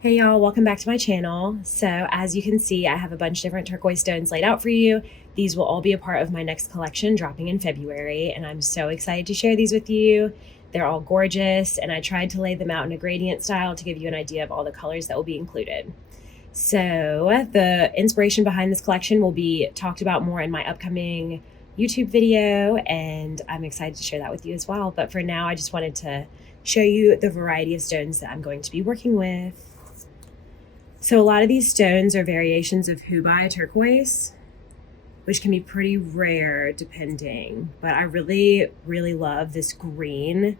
Hey y'all, welcome back to my channel. So as you can see, I have a bunch of different turquoise stones laid out for you. These will all be a part of my next collection dropping in February, and I'm so excited to share these with you. They're all gorgeous, and I tried to lay them out in a gradient style to give you an idea of all the colors that will be included. So the inspiration behind this collection will be talked about more in my upcoming YouTube video, and I'm excited to share that with you as well. But for now, I just wanted to show you the variety of stones that I'm going to be working with. So a lot of these stones are variations of Hubai turquoise, which can be pretty rare depending, but I really, really love this green.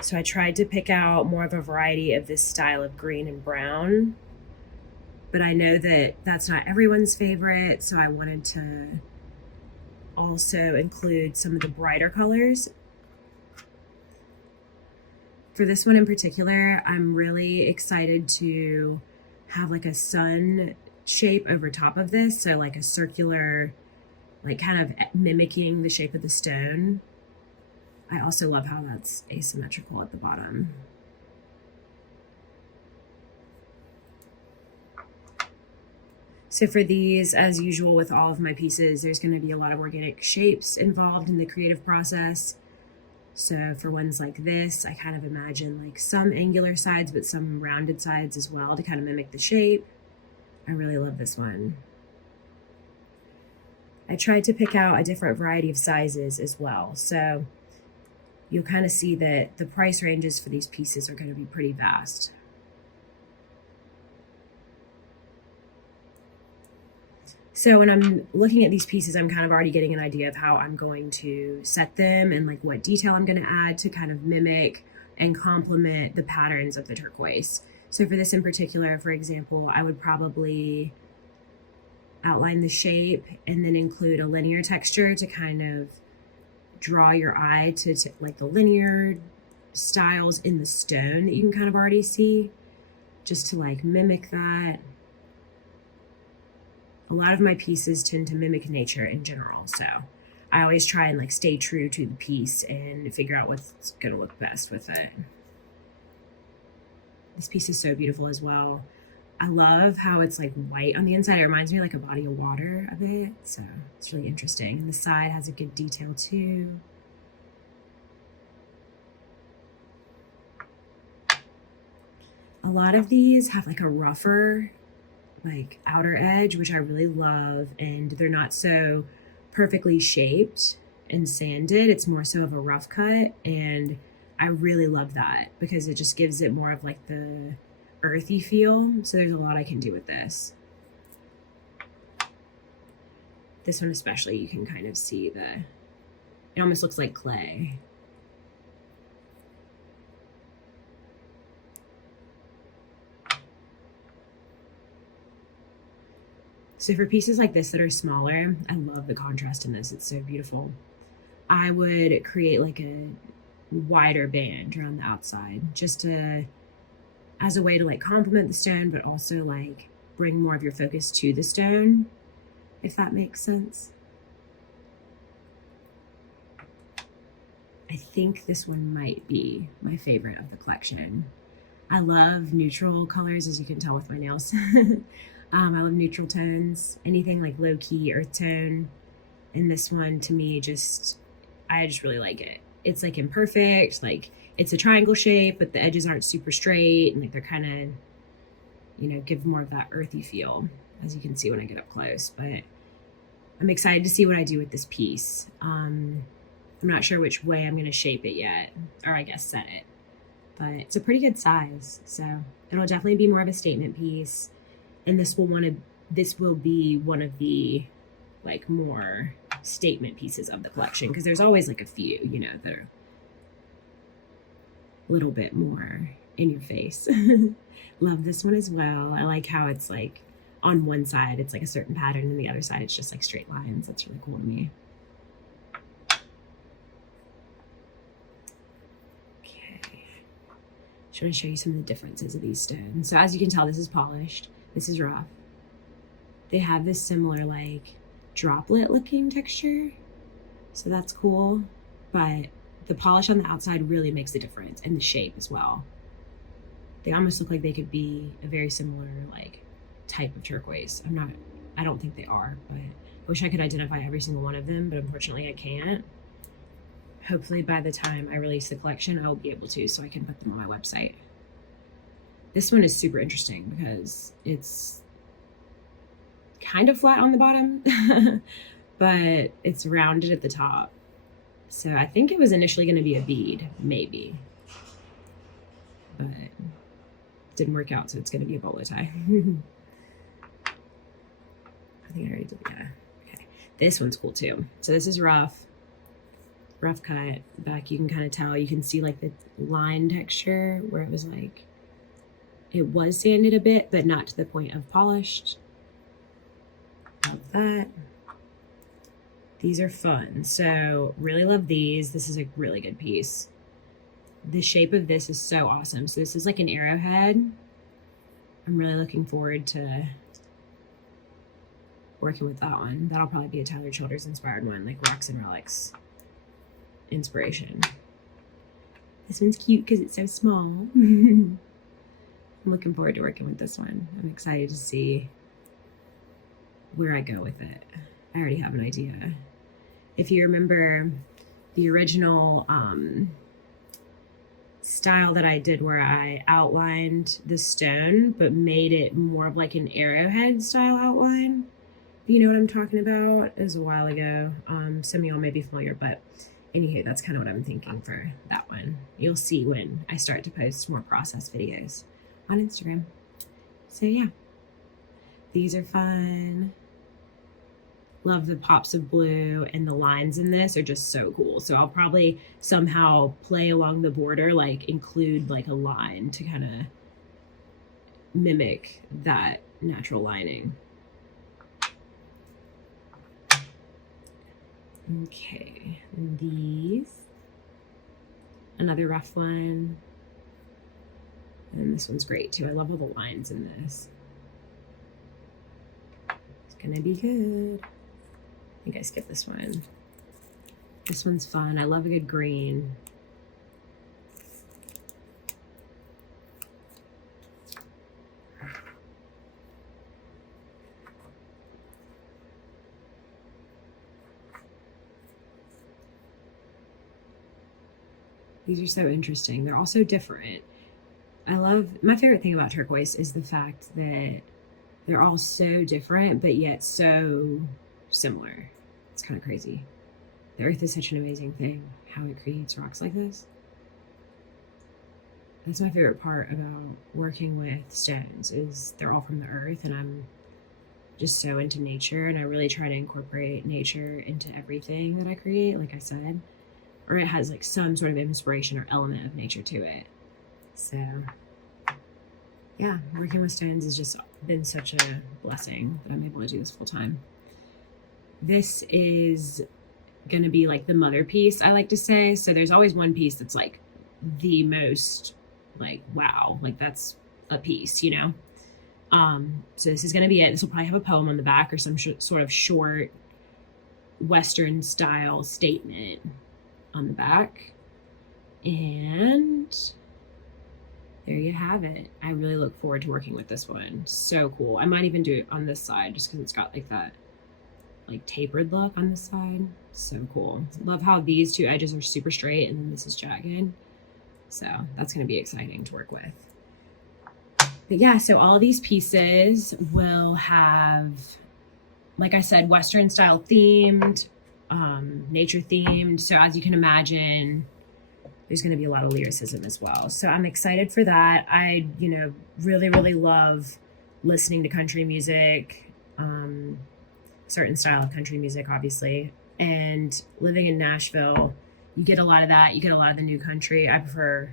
So I tried to pick out more of a variety of this style of green and brown, but I know that that's not everyone's favorite. So I wanted to also include some of the brighter colors. For this one in particular, I'm really excited to have like a sun shape over top of this. So like a circular, like kind of mimicking the shape of the stone. I also love how that's asymmetrical at the bottom. So for these, as usual with all of my pieces, there's going to be a lot of organic shapes involved in the creative process. So for ones like this, I kind of imagine like some angular sides, but some rounded sides as well to kind of mimic the shape. I really love this one. I tried to pick out a different variety of sizes as well. So you'll kind of see that the price ranges for these pieces are going to be pretty vast. So when I'm looking at these pieces, I'm kind of already getting an idea of how I'm going to set them and like what detail I'm going to add to kind of mimic and complement the patterns of the turquoise. So for this in particular, for example, I would probably outline the shape and then include a linear texture to kind of draw your eye to like the linear styles in the stone that you can kind of already see, just to like mimic that. A lot of my pieces tend to mimic nature in general, so I always try and like stay true to the piece and figure out what's gonna look best with it. This piece is so beautiful as well. I love how it's like white on the inside. It reminds me like a body of water a bit, so it's really interesting. And the side has a good detail too. A lot of these have like a rougher like outer edge, which I really love, and they're not so perfectly shaped and sanded. It's more so of a rough cut, and I really love that because it just gives it more of like the earthy feel. So there's a lot I can do with this. This one especially, you can kind of see it almost looks like clay. So for pieces like this that are smaller, I love the contrast in this. It's so beautiful. I would create like a wider band around the outside just to as a way to like complement the stone, but also like bring more of your focus to the stone, if that makes sense. I think this one might be my favorite of the collection. I love neutral colors, as you can tell with my nails. I love neutral tones, anything like low key earth tone. And this one to me, I just really like it. It's like imperfect, like it's a triangle shape, but the edges aren't super straight, and like they're kind of, give more of that earthy feel, as you can see when I get up close. But I'm excited to see what I do with this piece. I'm not sure which way I'm going to shape it yet, or I guess set it, but it's a pretty good size. So it'll definitely be more of a statement piece. And this will be one of the like more statement pieces of the collection, because there's always like a few, that are a little bit more in your face. Love this one as well. I like how it's like on one side it's like a certain pattern and the other side it's just like straight lines. That's really cool to me. Okay, just want to show you some of the differences of these stones. So as you can tell, this is polished, this is rough. They have this similar like droplet looking texture, so that's cool, but the polish on the outside really makes a difference, and the shape as well. They almost look like they could be a very similar like type of turquoise. I don't think they are, but I wish I could identify every single one of them, but unfortunately I can't. Hopefully by the time I release the collection, I'll be able to, so I can put them on my website. This one is super interesting because it's kind of flat on the bottom, but it's rounded at the top. So I think it was initially going to be a bead, maybe, but it didn't work out. So it's going to be a bolo tie. I think I already did. Yeah. Okay. This one's cool too. So this is rough cut back. You can kind of tell, you can see like the line texture where it was like, it was sanded a bit, but not to the point of polished. Love that. These are fun. So really love these. This is a really good piece. The shape of this is so awesome. So this is like an arrowhead. I'm really looking forward to working with that one. That'll probably be a Tyler Childers inspired one, like Rocks and Relics inspiration. This one's cute because it's so small. I'm looking forward to working with this one. I'm excited to see where I go with it. I already have an idea. If you remember the original style that I did where I outlined the stone but made it more of like an arrowhead style outline, you know what I'm talking about? It was a while ago. Some of y'all may be familiar, but anywho, that's kind of what I'm thinking for that one. You'll see when I start to post more process videos on Instagram. So yeah, these are fun. Love the pops of blue, and the lines in this are just so cool. So I'll probably somehow play along the border, like include like a line to kind of mimic that natural lining. Okay, these, another rough one. And this one's great too. I love all the lines in this. It's gonna be good. I think I skipped this one. This one's fun. I love a good green. These are so interesting. They're also different. I love, my favorite thing about turquoise is the fact that they're all so different, but yet so similar. It's kind of crazy. The earth is such an amazing thing, how it creates rocks like this. That's my favorite part about working with stones, is they're all from the earth, and I'm just so into nature, and I really try to incorporate nature into everything that I create, like I said, or it has like some sort of inspiration or element of nature to it. So yeah, working with stones has just been such a blessing that I'm able to do this full time. This is gonna be like the mother piece, I like to say. So there's always one piece that's like the most like, wow, like that's a piece, you know? So this is gonna be it. This will probably have a poem on the back or some sort of short Western style statement on the back. And there you have it. I really look forward to working with this one. So cool. I might even do it on this side just because it's got like that like tapered look on this side. So cool. Love how these two edges are super straight and then this is jagged. So that's going to be exciting to work with. But yeah, so all these pieces will have, like I said, Western style themed, nature themed. So as you can imagine, there's going to be a lot of lyricism as well. So I'm excited for that. I, really, really love listening to country music, certain style of country music, obviously. And living in Nashville, you get a lot of that. You get a lot of the new country. I prefer,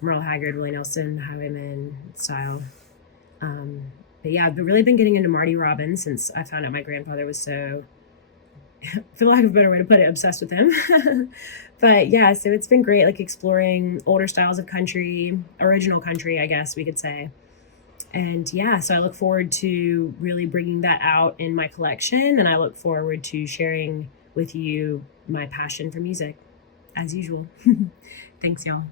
Merle Haggard, Willie Nelson, Highwayman style. But yeah, I've really been getting into Marty Robbins since I found out my grandfather was so, for lack of a better way to put it, obsessed with him. But yeah, so it's been great, like exploring older styles of country, original country, I guess we could say. And yeah, so I look forward to really bringing that out in my collection, and I look forward to sharing with you my passion for music, as usual. Thanks, y'all.